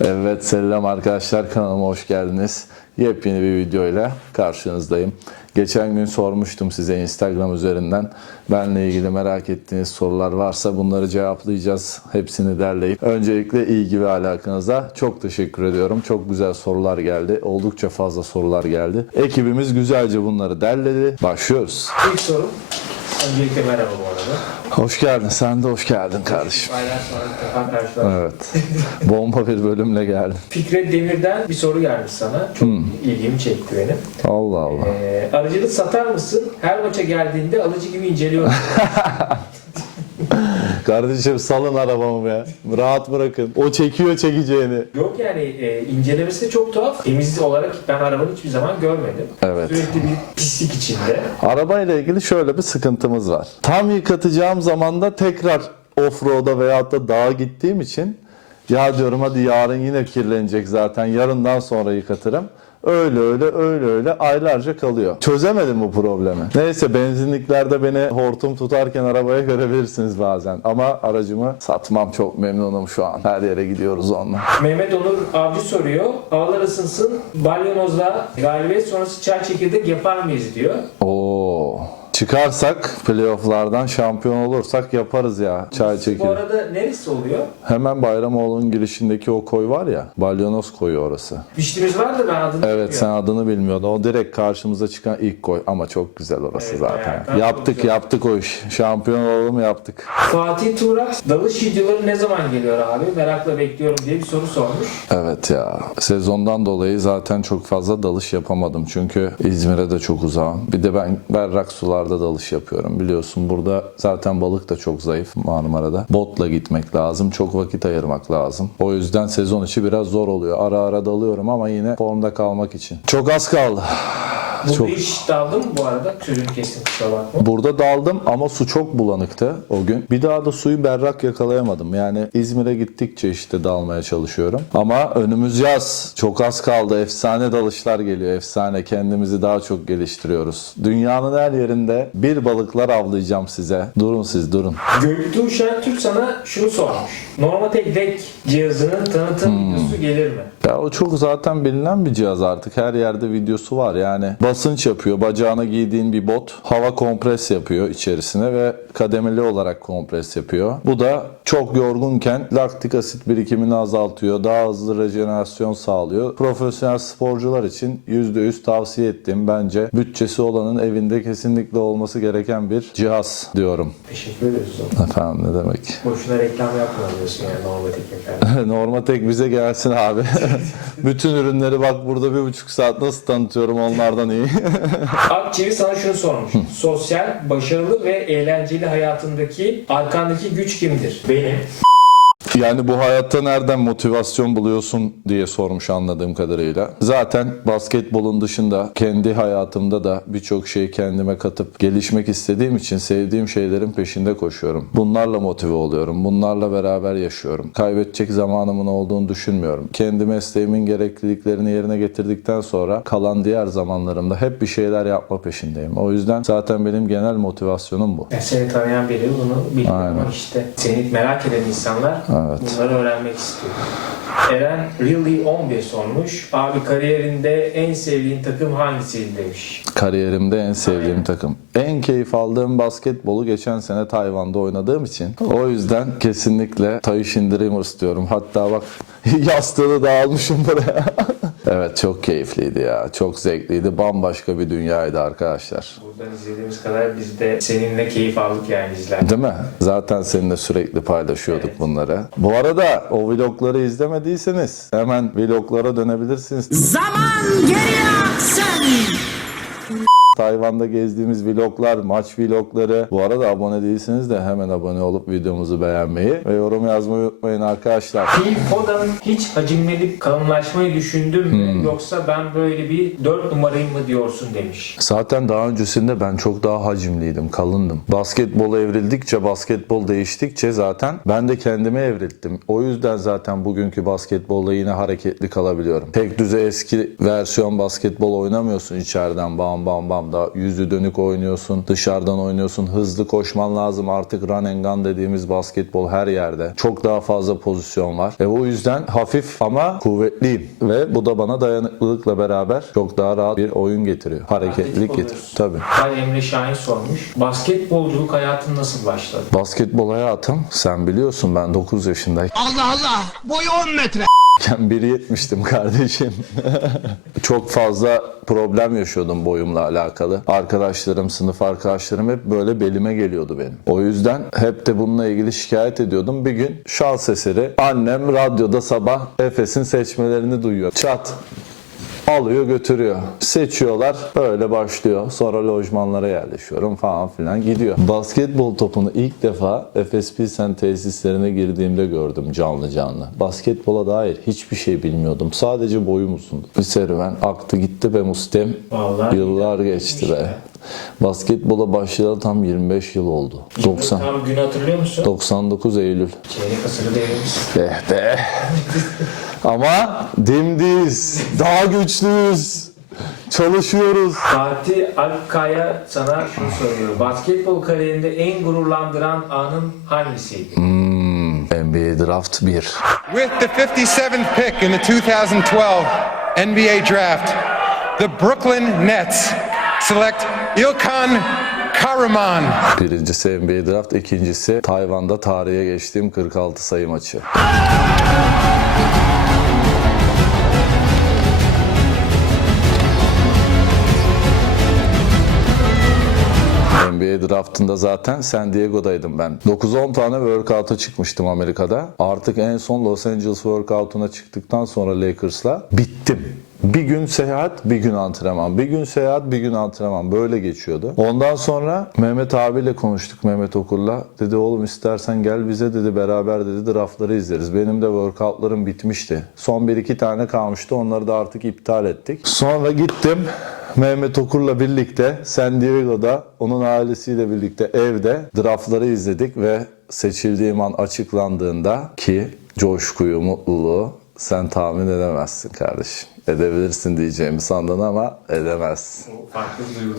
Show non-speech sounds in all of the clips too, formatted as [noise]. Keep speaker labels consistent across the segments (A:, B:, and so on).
A: Evet selam arkadaşlar kanalıma hoş geldiniz. Yepyeni bir videoyla karşınızdayım. Geçen gün sormuştum size Instagram üzerinden. Benle ilgili merak ettiğiniz sorular varsa bunları cevaplayacağız. Hepsini derleyip. Öncelikle ilgi ve alakanıza çok teşekkür ediyorum. Çok güzel sorular geldi. Oldukça fazla sorular geldi. Ekibimiz güzelce bunları derledi. Başlıyoruz.
B: İlk sorum. Öncelikle merhaba bu arada.
A: Hoş geldin. Sen de hoş geldin kardeşim.
B: Aylar sonra karşılaştık.
A: Evet. Bomba bir bölümle geldin.
B: Fikret Demir'den bir soru gelmiş sana. Çok ilgimi çekti benim.
A: Allah Allah.
B: Ee, aracını satar mısın? Her maça geldiğinde alıcı gibi inceliyorum. [laughs]
A: Kardeşim salın arabamı be. Rahat bırakın. O çekiyor çekeceğini.
B: Yok yani e, incelemesi çok tuhaf. Temizlik olarak ben arabanı hiçbir zaman görmedim.
A: Evet.
B: Sürekli bir pislik içinde.
A: Arabayla ilgili şöyle bir sıkıntımız var. Tam yıkatacağım zaman da tekrar offroad'a veyahut da dağa gittiğim için ya diyorum hadi yarın yine kirlenecek zaten yarından sonra yıkatırım. Öyle öyle öyle öyle aylarca kalıyor. Çözemedim bu problemi. Neyse benzinliklerde beni hortum tutarken arabaya görebilirsiniz bazen. Ama aracımı satmam çok memnunum şu an. Her yere gidiyoruz onunla.
B: Mehmet Onur Avcı soruyor. Havalar ısınsın. Balyonoz'da galibiyet sonrası çay çekirdek yapar mıyız diyor.
A: Oo. Çıkarsak playofflardan şampiyon olursak yaparız ya çay
B: Bu
A: çekirdek.
B: arada neresi oluyor?
A: Hemen Bayramoğlu'nun girişindeki o koy var ya, Balyonos koyu orası.
B: Piştimiz var da ben adını
A: Evet sen adını bilmiyordun. O direkt karşımıza çıkan ilk koy ama çok güzel orası
B: Evet,
A: zaten.
B: Ben
A: Yaptık yaptık o iş. Şampiyon olalım yaptık.
B: Fatih Tuğrak dalış videoları ne zaman geliyor abi? Merakla bekliyorum diye bir soru sormuş.
A: Evet ya. Sezondan dolayı zaten çok fazla dalış yapamadım. Çünkü İzmir'e de çok uzağım. Bir de ben berrak sularda dalış yapıyorum. Biliyorsun burada zaten balık da çok zayıf Marmara'da. Botla gitmek lazım. Çok vakit ayırmak lazım. O yüzden sezon içi biraz zor oluyor. Ara ara dalıyorum ama yine formda kalmak için. Çok az kaldı.
B: Bu
A: Çok-
B: hiç daldın mı bu arada? Sözünü kestim kusura bakma.
A: Burada daldım ama su çok bulanıktı o gün. Bir daha da suyu berrak yakalayamadım. Yani İzmir'e gittikçe işte dalmaya çalışıyorum. Ama önümüz yaz. Çok az kaldı. Efsane dalışlar geliyor. Efsane. Kendimizi daha çok geliştiriyoruz. Dünyanın her yerinde bir balıklar avlayacağım size. Durun siz durun.
B: Göktuğ Şentürk sana şunu sormuş. Normatek REC cihazının tanıtım
A: Hmm.
B: videosu gelir mi?
A: Ya o çok zaten bilinen bir cihaz artık. Her yerde videosu var. Yani basınç yapıyor. Bacağına giydiğin bir bot hava kompres yapıyor içerisine ve kademeli olarak kompres yapıyor. Bu da çok yorgunken laktik asit birikimini azaltıyor. Daha hızlı rejenerasyon sağlıyor. Profesyonel sporcular için %100 tavsiye ettiğim bence bütçesi olanın evinde kesinlikle olması gereken bir cihaz diyorum.
B: Teşekkür zaman.
A: Efendim ne demek?
B: Boşuna reklam yapma diyorsun yani Normatek. [laughs]
A: Normatek bize gelsin abi. [laughs] Bütün ürünleri bak burada bir buçuk saat nasıl tanıtıyorum onlardan iyi.
B: Akçevi [laughs] sana şunu sormuş. Sosyal, başarılı ve eğlenceli hayatındaki arkandaki güç kimdir? Benim.
A: Yani bu hayatta nereden motivasyon buluyorsun diye sormuş anladığım kadarıyla. Zaten basketbolun dışında kendi hayatımda da birçok şeyi kendime katıp gelişmek istediğim için sevdiğim şeylerin peşinde koşuyorum. Bunlarla motive oluyorum. Bunlarla beraber yaşıyorum. Kaybedecek zamanımın olduğunu düşünmüyorum. Kendi mesleğimin gerekliliklerini yerine getirdikten sonra kalan diğer zamanlarımda hep bir şeyler yapma peşindeyim. O yüzden zaten benim genel motivasyonum bu.
B: Yani seni tanıyan biri bunu biliyor
A: Aynen.
B: ama işte seni merak eden insanlar
A: Evet.
B: bunları öğrenmek istiyor. Eren Really 11 sormuş. Abi kariyerinde en sevdiğin takım hangisiydi demiş.
A: Kariyerimde en sevdiğim takım. En keyif aldığım basketbolu geçen sene Tayvan'da oynadığım için. O yüzden kesinlikle Taishin Dreamers diyorum. Hatta bak [laughs] yastığını da almışım buraya. [laughs] evet çok keyifliydi ya. Çok zevkliydi. Bambaşka bir dünyaydı arkadaşlar.
B: Buradan izlediğimiz kadar biz de seninle keyif aldık yani izlerken.
A: Değil mi? Zaten seninle sürekli paylaşıyorduk bunları. Bu arada o vlogları izlemediyseniz hemen vloglara dönebilirsiniz.
C: Zaman geriye aksın.
A: Tayvan'da gezdiğimiz vloglar, maç vlogları. Bu arada abone değilseniz de hemen abone olup videomuzu beğenmeyi ve yorum yazmayı unutmayın arkadaşlar.
B: Phil Foden hiç hacimlenip kalınlaşmayı düşündün mü?
A: Hmm.
B: Yoksa ben böyle bir 4 numarayım mı diyorsun demiş.
A: Zaten daha öncesinde ben çok daha hacimliydim, kalındım. Basketbol evrildikçe, basketbol değiştikçe zaten ben de kendimi evrilttim. O yüzden zaten bugünkü basketbolda yine hareketli kalabiliyorum. Tek düze eski versiyon basketbol oynamıyorsun içeriden bam bam bam. Anda. Yüzü dönük oynuyorsun, dışarıdan oynuyorsun, hızlı koşman lazım. Artık run and gun dediğimiz basketbol her yerde. Çok daha fazla pozisyon var. E o yüzden hafif ama kuvvetliyim. Ve bu da bana dayanıklılıkla beraber çok daha rahat bir oyun getiriyor. Hareketlilik getiriyor. Tabii.
B: Bay Emre Şahin sormuş. Basketbolculuk hayatın nasıl başladı?
A: Basketbol hayatım sen biliyorsun ben 9 yaşındayken
C: Allah Allah boyu 10 metre.
A: 1.70'tim kardeşim. [laughs] Çok fazla problem yaşıyordum boyumla alakalı. Arkadaşlarım, sınıf arkadaşlarım hep böyle belime geliyordu benim. O yüzden hep de bununla ilgili şikayet ediyordum. Bir gün şans eseri annem radyoda sabah Efes'in seçmelerini duyuyor. Çat alıyor götürüyor. Seçiyorlar böyle başlıyor. Sonra lojmanlara yerleşiyorum falan filan gidiyor. Basketbol topunu ilk defa Efes Pilsen tesislerine girdiğimde gördüm canlı canlı. Basketbola dair hiçbir şey bilmiyordum. Sadece boyum uzundu. Bir serüven aktı gitti be Mustem.
B: Vallahi
A: Yıllar geçti be. Basketbola başlayalı tam 25 yıl oldu. 90
B: Tam gün hatırlıyor musun?
A: 99 Eylül.
B: Çeyrek asırı devrimiz.
A: Eh be. Ama dimdiz, daha güçlüyüz. Çalışıyoruz.
B: Fatih Akkaya sana şunu soruyor. Basketbol kariyerinde en gururlandıran anın hangisiydi?
A: Hmm, NBA Draft 1.
D: With the 57th pick in the 2012 NBA Draft, the Brooklyn Nets select Ilkan Karaman.
A: Birincisi NBA Draft, ikincisi Tayvan'da tarihe geçtiğim 46 sayı maçı. NBA draftında zaten San Diego'daydım ben. 9-10 tane workout'a çıkmıştım Amerika'da. Artık en son Los Angeles workout'una çıktıktan sonra Lakers'la bittim. Bir gün seyahat, bir gün antrenman. Bir gün seyahat, bir gün antrenman. Böyle geçiyordu. Ondan sonra Mehmet abiyle konuştuk Mehmet Okur'la. Dedi oğlum istersen gel bize dedi beraber dedi draftları izleriz. Benim de workoutlarım bitmişti. Son bir iki tane kalmıştı. Onları da artık iptal ettik. Sonra gittim. Mehmet Okur'la birlikte San Diego'da onun ailesiyle birlikte evde draftları izledik ve seçildiğim an açıklandığında ki coşkuyu, mutluluğu sen tahmin edemezsin kardeşim. Edebilirsin diyeceğimi sandın ama
B: duygular.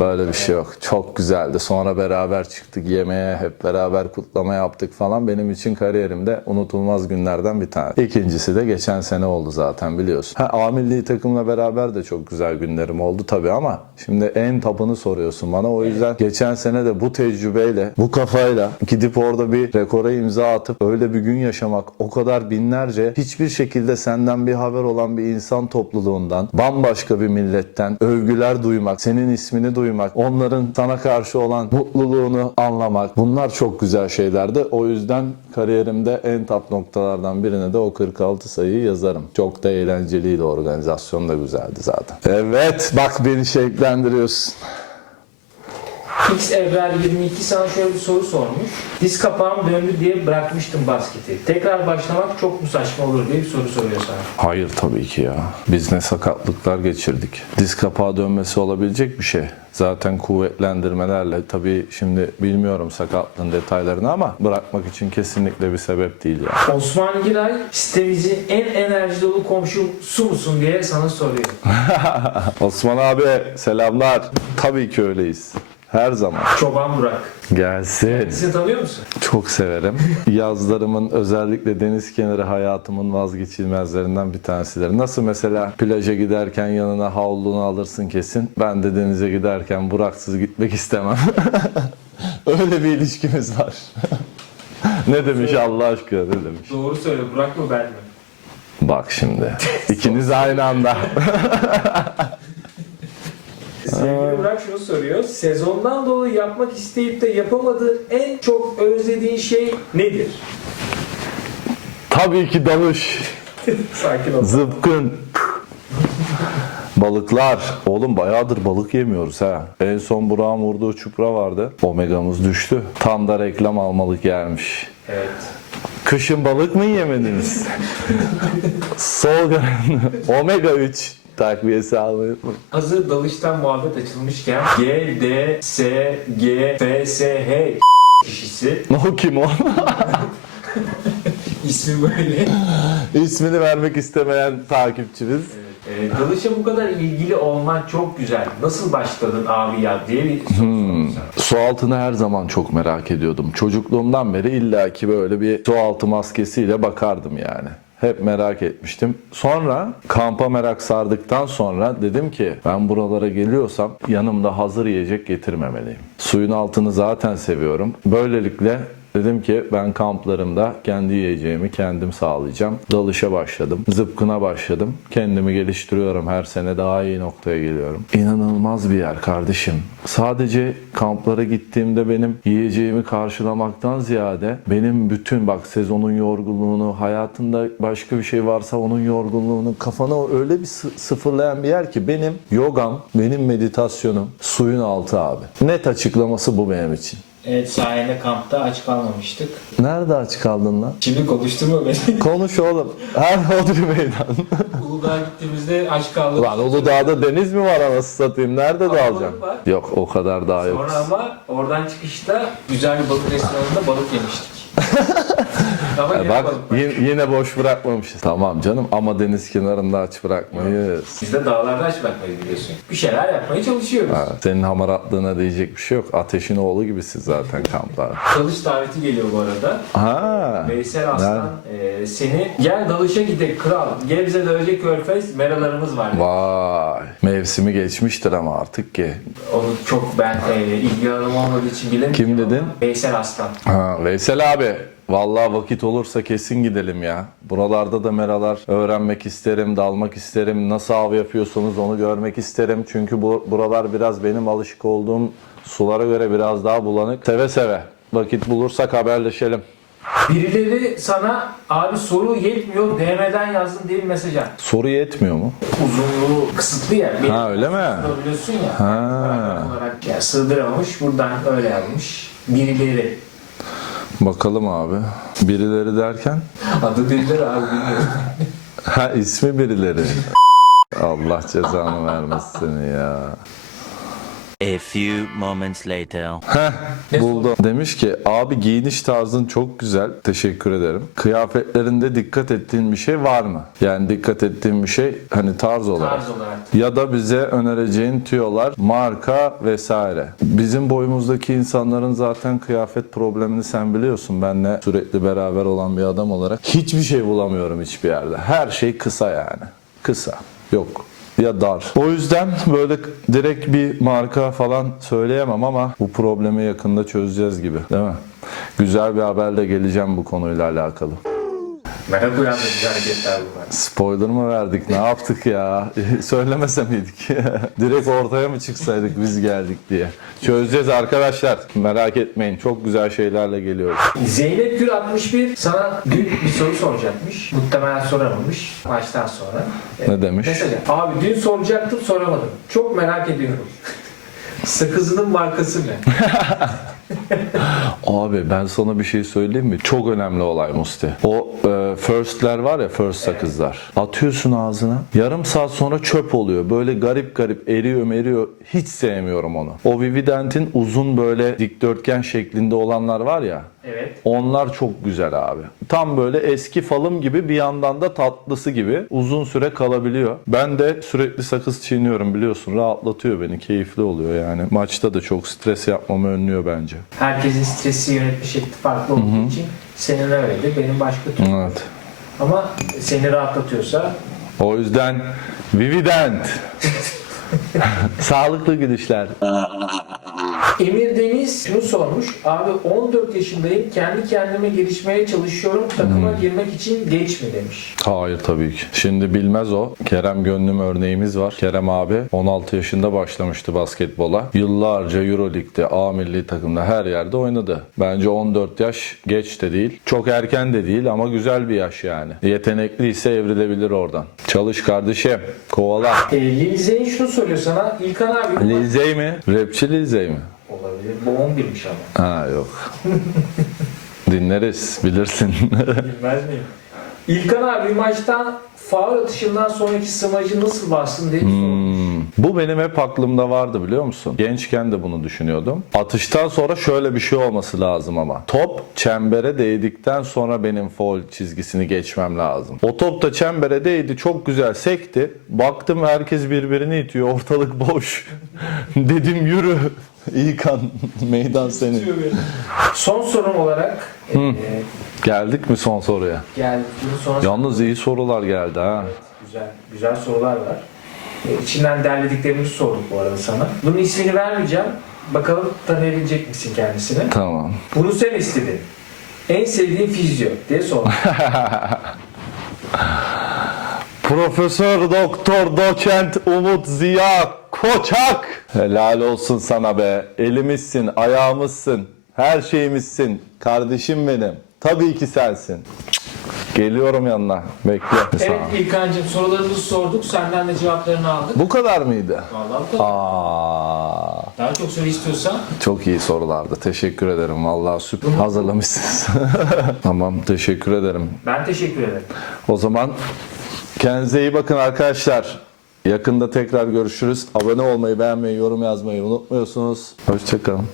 A: Böyle bir şey yok. Çok güzeldi. Sonra beraber çıktık yemeğe, hep beraber kutlama yaptık falan. Benim için kariyerimde unutulmaz günlerden bir tane. İkincisi de geçen sene oldu zaten biliyorsun. Ha, A takımla beraber de çok güzel günlerim oldu tabii ama şimdi en tapını soruyorsun bana. O yüzden geçen sene de bu tecrübeyle, bu kafayla gidip orada bir rekora imza atıp öyle bir gün yaşamak o kadar binlerce hiçbir şekilde senden bir haber olan bir insan topluluğundan, bambaşka bir milletten övgüler duymak, senin ismini duymak, onların sana karşı olan mutluluğunu anlamak. Bunlar çok güzel şeylerdi. O yüzden kariyerimde en top noktalardan birine de o 46 sayıyı yazarım. Çok da eğlenceliydi organizasyon da güzeldi zaten. Evet bak beni şevklendiriyorsun.
B: X Evrer 22 sana şöyle bir soru sormuş. Diz kapağım döndü diye bırakmıştım basketi. Tekrar başlamak çok mu saçma olur diye bir soru soruyor sana.
A: Hayır tabii ki ya. Biz ne sakatlıklar geçirdik. Diz kapağı dönmesi olabilecek bir şey. Zaten kuvvetlendirmelerle tabii şimdi bilmiyorum sakatlığın detaylarını ama bırakmak için kesinlikle bir sebep değil ya.
B: Osman Giray sitemizin en enerji dolu komşusu musun diye sana soruyor. [laughs]
A: Osman abi selamlar. Tabii ki öyleyiz. Her zaman.
B: Çoban Burak.
A: Gelsin.
B: Kendisini tanıyor musun?
A: Çok severim. Yazlarımın özellikle deniz kenarı hayatımın vazgeçilmezlerinden bir tanesidir. Nasıl mesela plaja giderken yanına havlunu alırsın kesin. Ben de denize giderken Buraksız gitmek istemem. [laughs] Öyle bir ilişkimiz var. [laughs] ne demiş Allah aşkına ne demiş?
B: Doğru söyle Burak mı ben mi?
A: Bak şimdi. İkiniz aynı anda. [laughs]
B: Sevgili Burak şunu soruyor. Sezondan dolayı yapmak isteyip de yapamadığın en çok özlediğin şey nedir?
A: Tabii ki dalış. [laughs]
B: Sakin ol.
A: Zıpkın. Balıklar. Oğlum bayağıdır balık yemiyoruz ha. En son Burak'ın vurduğu çupra vardı. Omegamız düştü. Tam da reklam almalık gelmiş.
B: Evet.
A: Kışın balık mı yemediniz? [laughs] Solgan Omega 3 takviyesi almayı unutmayın.
B: Hazır dalıştan muhabbet açılmışken G, D, S, G, F, S, H kişisi [laughs]
A: O kim o? [laughs]
B: İsmi böyle.
A: İsmini vermek istemeyen takipçimiz.
B: Ee, dalışa bu kadar ilgili olman çok güzel. Nasıl başladın abi ya diye bir soru sordum sana.
A: Su altını her zaman çok merak ediyordum. Çocukluğumdan beri illaki böyle bir su altı maskesiyle bakardım yani. Hep merak etmiştim. Sonra kampa merak sardıktan sonra dedim ki ben buralara geliyorsam yanımda hazır yiyecek getirmemeliyim. Suyun altını zaten seviyorum. Böylelikle Dedim ki ben kamplarımda kendi yiyeceğimi kendim sağlayacağım. Dalışa başladım. Zıpkına başladım. Kendimi geliştiriyorum. Her sene daha iyi noktaya geliyorum. İnanılmaz bir yer kardeşim. Sadece kamplara gittiğimde benim yiyeceğimi karşılamaktan ziyade benim bütün bak sezonun yorgunluğunu, hayatında başka bir şey varsa onun yorgunluğunu kafana öyle bir sı- sıfırlayan bir yer ki benim yogam, benim meditasyonum suyun altı abi. Net açıklaması bu benim için.
B: Evet sayende kampta aç kalmamıştık.
A: Nerede aç kaldın lan?
B: Şimdi konuşturma beni. [laughs]
A: Konuş oğlum. Her Hodri meydan. [laughs]
B: Uludağ'a gittiğimizde aç kaldık.
A: Lan Uludağ'da deniz mi var anasını satayım? Nerede
B: Ama
A: dalacaksın?
B: balık var.
A: Yok o kadar daha yok.
B: Sonra ama oradan çıkışta güzel bir balık restoranında balık yemiştik. Ama yine
A: bak yine, yine boş bırakmamışız. Tamam canım ama deniz kenarında aç bırakmayız.
B: Biz de dağlarda aç bakmayı biliyorsun. Bir şeyler yapmaya çalışıyoruz.
A: Ha, Senin hamaratlığına diyecek bir şey yok. Ateşin oğlu gibisin zaten kamplar.
B: Dalış daveti geliyor bu arada.
A: Ha.
B: Veysel Aslan e, seni gel dalışa gidek kral. Gebze Dövece Körfez meralarımız var.
A: Vay. Mevsimi geçmiştir ama artık ki.
B: Onu çok ben e, ilgi alanım olmadığı için bilemiyorum.
A: Kim dedin?
B: Veysel Aslan.
A: Ha, Veysel abi. Vallahi vakit olursa kesin gidelim ya. Buralarda da meralar öğrenmek isterim, dalmak isterim. Nasıl av yapıyorsunuz onu görmek isterim. Çünkü bu, buralar biraz benim alışık olduğum sulara göre biraz daha bulanık. Seve seve. Vakit bulursak haberleşelim.
B: Birileri sana abi soru yetmiyor DM'den yazdın diye bir mesaj at.
A: Soru yetmiyor mu?
B: Uzunluğu kısıtlı ya. Benim
A: Ha, öyle mi?
B: Biliyorsun ya.
A: Ha.
B: Paragraf olarak ya, sığdıramamış. Buradan öyle yazmış. Birileri.
A: Bakalım abi. Birileri derken?
B: Adı birileri abi bilmiyorum.
A: Ha ismi birileri. [laughs] Allah cezanı vermesin ya.
E: A few moments later.
B: Ne
A: Buldum. Demiş ki abi giyiniş tarzın çok güzel. Teşekkür ederim. Kıyafetlerinde dikkat ettiğin bir şey var mı? Yani dikkat ettiğin bir şey hani tarz olarak.
B: Tarz olarak.
A: Ya da bize önereceğin tüyolar, marka vesaire. Bizim boyumuzdaki insanların zaten kıyafet problemini sen biliyorsun. Benle sürekli beraber olan bir adam olarak. Hiçbir şey bulamıyorum hiçbir yerde. Her şey kısa yani. Kısa. Yok ya dar. O yüzden böyle direkt bir marka falan söyleyemem ama bu problemi yakında çözeceğiz gibi değil mi? Güzel bir haberle geleceğim bu konuyla alakalı.
B: Merak uyandırıcı hareketler bunlar.
A: Spoiler mı verdik? Ne yaptık ya? [laughs] Söylemese miydik? [laughs] Direkt ortaya mı çıksaydık biz geldik diye. Çözeceğiz arkadaşlar. Merak etmeyin. Çok güzel şeylerle geliyoruz.
B: Zeynep Gül 61 sana dün bir soru soracakmış. Muhtemelen soramamış maçtan sonra.
A: Ne demiş?
B: Mesela abi dün soracaktım soramadım. Çok merak ediyorum. [laughs] Sakızının markası ne? [laughs]
A: Abi ben sana bir şey söyleyeyim mi? Çok önemli olay Musti. O e, firstler var ya first sakızlar. Atıyorsun ağzına. Yarım saat sonra çöp oluyor. Böyle garip garip eriyor meriyor. Hiç sevmiyorum onu. O Vivident'in uzun böyle dikdörtgen şeklinde olanlar var ya.
B: Evet.
A: Onlar çok güzel abi. Tam böyle eski falım gibi bir yandan da tatlısı gibi uzun süre kalabiliyor. Ben de sürekli sakız çiğniyorum biliyorsun. Rahatlatıyor beni. Keyifli oluyor yani. Maçta da çok stres yapmamı önlüyor bence.
B: Herkesin stresi yönetme şekli farklı olduğu için senin öyleydi, benim başka türlü.
A: Evet.
B: Ama seni rahatlatıyorsa
A: O yüzden Vivident. [laughs] Sağlıklı gülüşler. [laughs]
B: Emir Deniz şunu sormuş. Abi 14 yaşındayım. Kendi kendime gelişmeye çalışıyorum. Takıma girmek için geç mi demiş.
A: Hayır tabii ki. Şimdi bilmez o. Kerem Gönlüm örneğimiz var. Kerem abi 16 yaşında başlamıştı basketbola. Yıllarca Euroleague'de, A milli takımda her yerde oynadı. Bence 14 yaş geç de değil. Çok erken de değil ama güzel bir yaş yani. Yetenekliyse evrilebilir oradan. Çalış kardeşim. Kovala.
B: E, Lil Zeyn şunu soruyor sana. İlkan abi
A: Lizey mi? Rapçi Lizey mi?
B: Olabilir. Bu 11'miş ama.
A: Ha yok. [laughs] Dinleriz bilirsin. [laughs]
B: Bilmez miyim? İlkan abi maçtan faul atışından sonraki smacı nasıl bastın diye sormuş.
A: Bu benim hep aklımda vardı biliyor musun? Gençken de bunu düşünüyordum. Atıştan sonra şöyle bir şey olması lazım ama. Top çembere değdikten sonra benim foul çizgisini geçmem lazım. O top da çembere değdi çok güzel sekti. Baktım herkes birbirini itiyor ortalık boş. [laughs] Dedim yürü. [laughs] İlkan meydan senin.
B: Son sorum olarak e,
A: Geldik mi son soruya?
B: geldi. Bunun sonrası
A: Yalnız iyi sorular geldi ha.
B: güzel güzel sorular var. E, içinden derlediklerimizi sorduk bu arada sana. Bunun ismini vermeyeceğim. Bakalım tanıyabilecek misin kendisini?
A: Tamam.
B: Bunu sen istedin. En sevdiğin fizyo diye sordum. [laughs]
A: Profesör Doktor Doçent Umut Ziya Koçak. Helal olsun sana be. Elimizsin, ayağımızsın, her şeyimizsin. Kardeşim benim. Tabii ki sensin. Geliyorum yanına. Bekle.
B: evet İlkan'cığım sorularımızı sorduk. Senden de cevaplarını aldık.
A: Bu kadar mıydı?
B: Vallahi bu kadar.
A: Aa,
B: Daha çok soru istiyorsan
A: çok iyi sorulardı. Teşekkür ederim. Vallahi süper hazırlamışsınız. [laughs] tamam, teşekkür ederim.
B: ben teşekkür ederim.
A: O zaman Kendinize iyi bakın arkadaşlar. Yakında tekrar görüşürüz. Abone olmayı, beğenmeyi, yorum yazmayı unutmuyorsunuz. Hoşçakalın.